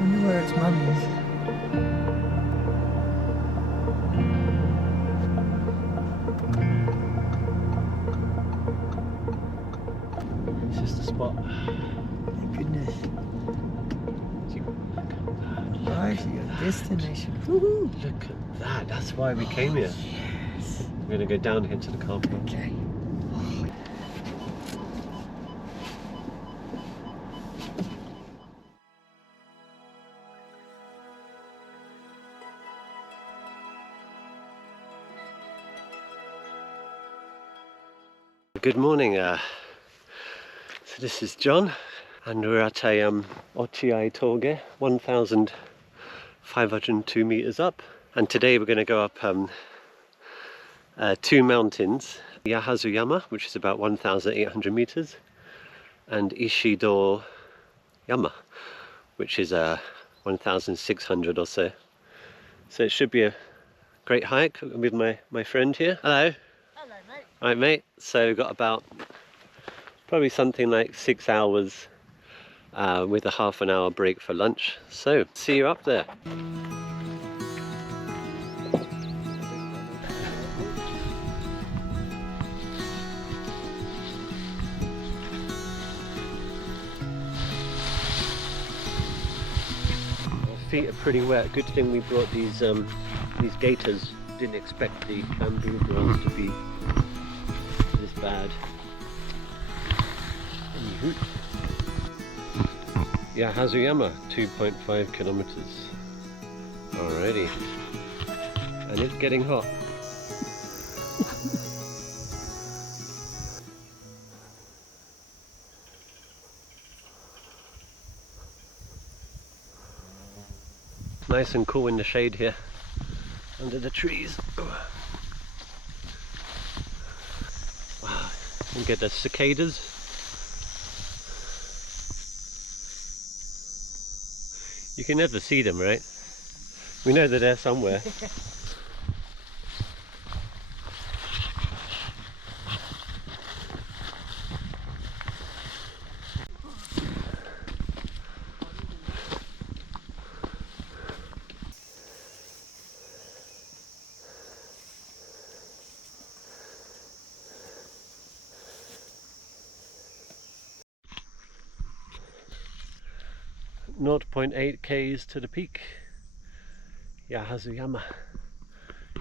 Wonder where its mum is. This is the spot. Thank goodness. Right, you got a destination. Woohoo! Look at that. That's why we came here. Yes. We're going to go down here to the car park. Okay. Good morning. So this is John, and we're at a Ochiai Toge, 1,502 meters up. And today we're going to go up two mountains: Yahazu Yama, which is about 1,800 meters, and Ishido Yama, which is 1,600 or so. So it should be a great hike with my friend here. Hello. Hello, mate. Alright, mate. So we've got about probably something like 6 hours with a half an hour break for lunch. So see you up there. Feet are pretty wet. Good thing we brought these gaiters. Didn't expect the bamboo grass to be this bad. Anywho. Yahazu Yama, 2.5 kilometers. Alrighty. And it's getting hot. Nice and cool in the shade here, under the trees. Wow, you can get the cicadas. You can never see them, right? We know that they're somewhere. Naught 0.8 k's to the peak, Yahazu Yama.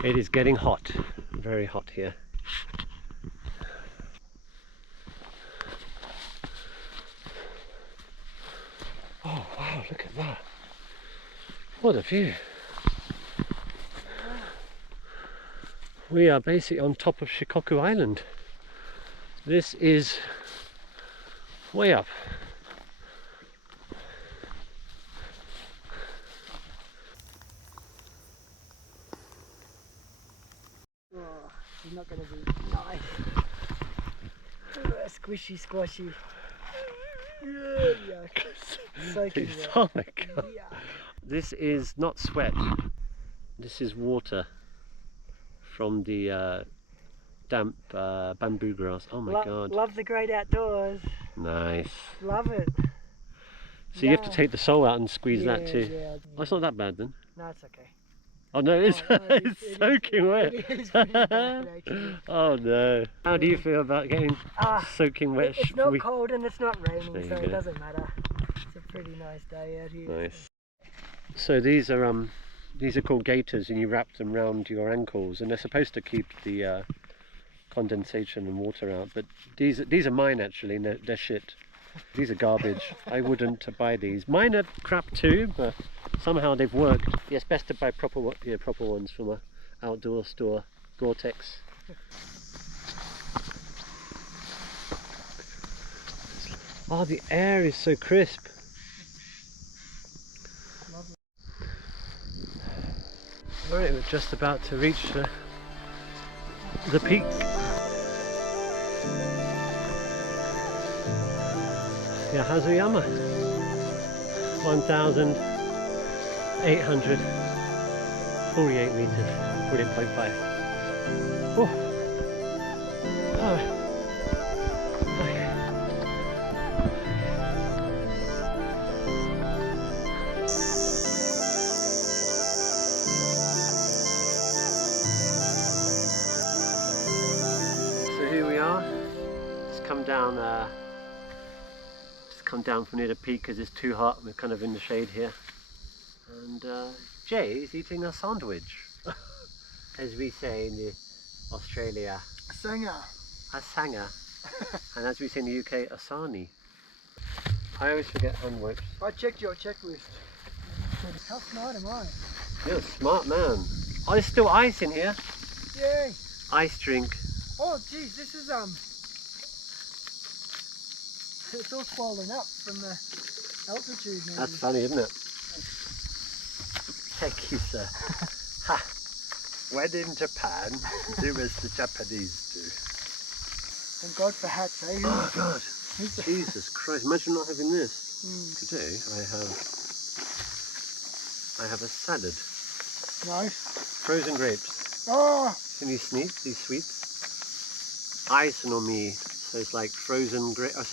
It is getting hot, very hot here. Oh wow, look at that. What a view. We are basically on top of Shikoku Island. This is way up. Oh, it's not going to be nice. Squishy, squashy. Yeah. Soaking wet. Oh my god. Yeah. This is not sweat. This is water from the damp bamboo grass. Oh my god. Love the great outdoors. Nice. Love it. So you have to take the sole out and squeeze that too. Yeah. Oh, it's not that bad then. No, it's okay. Oh no, it's, Oh, no, it's soaking wet. It is pretty bad, actually. Oh no. How do you feel about getting soaking wet? It's not cold and it's not raining, There you so go. it doesn't matter. It's a pretty nice day out here. Nice. So these are called gaiters, and you wrap them round your ankles, and they're supposed to keep the condensation and water out. But these are mine actually, and they're shit. These are garbage. I wouldn't buy these. Mine are crap too, but somehow they've worked. Yeah, it's best to buy proper ones from a outdoor store. Gore-Tex. Oh, the air is so crisp. Alright, we're just about to reach the peak. Yahazu Yama, 1,848 meters, 48.5. Oh. Oh. Okay. down. Just come down from near the peak because it's too hot. We're kind of in the shade here. And Jay is eating a sandwich, as we say in the Australia. Singer. A sanger. And as we say in the UK, a sani. I always forget hand wipes. I checked your checklist. How smart am I? You're a smart man. Oh, there's still ice in here. Yay! Ice drink. Oh, geez, this is it's all swollen up from the altitude. Maybe. That's funny, isn't it? Thank you, sir. Ha! When in Japan, do as the Japanese do. Thank God for hats, eh? Oh God! Jesus Christ! Imagine not having this. Today I have a salad. Nice. Frozen grapes. Oh! See these sweets? Ice on me. So it's like frozen grapes. I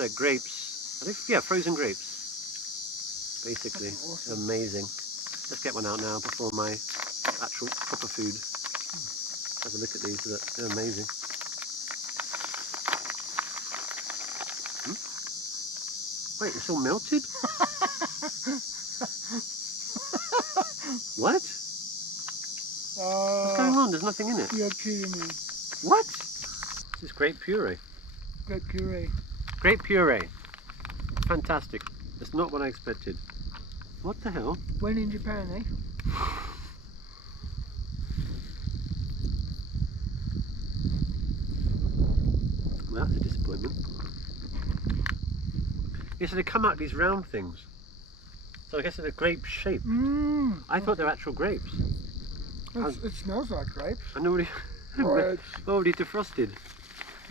think, yeah, frozen grapes. Basically, awesome. Amazing. Let's get one out now before my actual proper food. Have a look at these. Look, they're amazing. Wait, it's all melted? What? What's going on? There's nothing in it. You're kidding me. What? This is grape puree. Grape puree. Grape puree. Fantastic. That's not what I expected. What the hell? When in Japan, eh? Well, that's a disappointment. Yeah, so they come out these round things. So I guess they're grape shaped. I thought they're actual grapes. It smells like grapes. And already, already defrosted.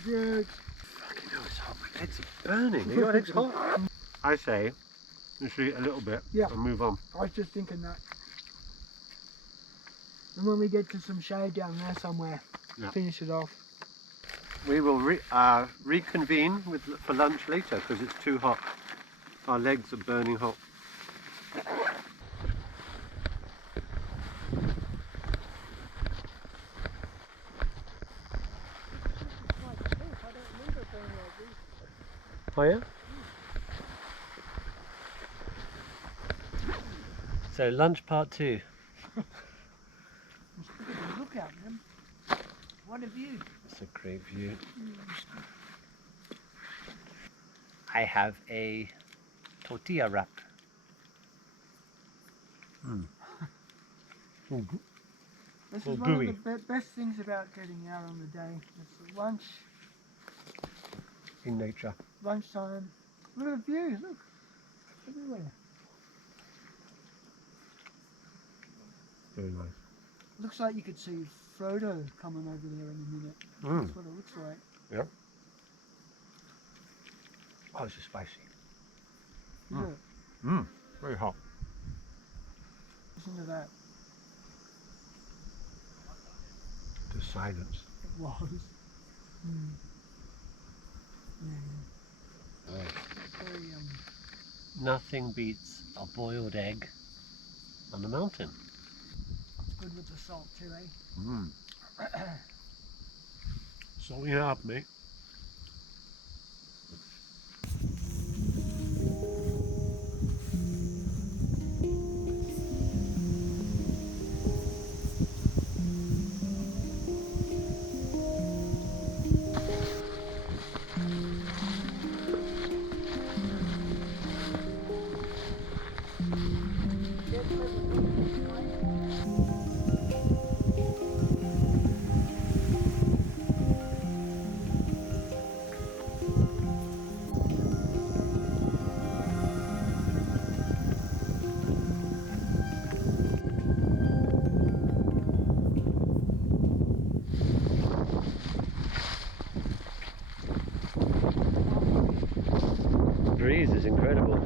Grapes. Fucking hell, it's hot. My legs are burning. Are your legs hot? I say, let's eat a little bit and move on. I was just thinking that. And when we get to some shade down there somewhere, finish it off. We will reconvene for lunch later because it's too hot. Our legs are burning hot. Oh yeah? So lunch part 2. Look out, man. What a view. It's a great view. I have a tortilla wrap. This is one of the best things about getting out on the day. It's lunch. In nature. Lunchtime. Look at the view, look. Everywhere. Very nice. Looks like you could see Frodo coming over there in a minute. That's what it looks like. Yeah. Oh, this is spicy. Is it? Very hot. Listen to that. The silence. It was. Yeah. Very, Nothing beats a boiled egg on the mountain. good with the salt too, eh? Salting it up, mate. Breeze is incredible.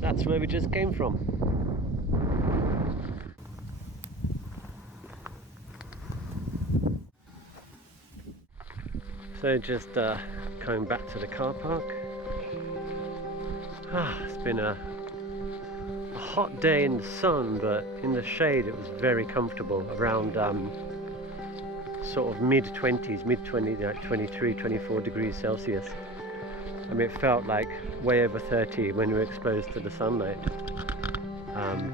That's where we just came from. So just coming back to the car park. It's been a hot day in the sun, but in the shade it was very comfortable around sort of mid-20s, mid-20, like 23, 24 degrees Celsius. I mean, it felt like way over 30 when we were exposed to the sunlight.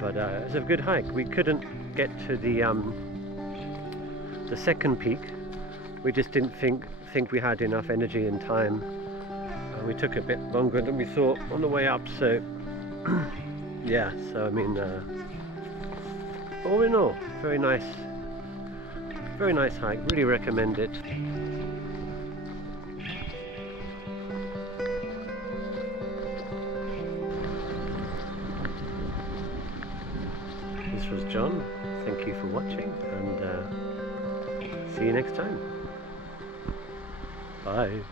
But it was a good hike. We couldn't get to the second peak. We just didn't think we had enough energy and time. We took a bit longer than we thought on the way up. So yeah. So I mean, all in all, very nice hike. Really recommend it. This was John. Thank you for watching, and see you next time. Bye.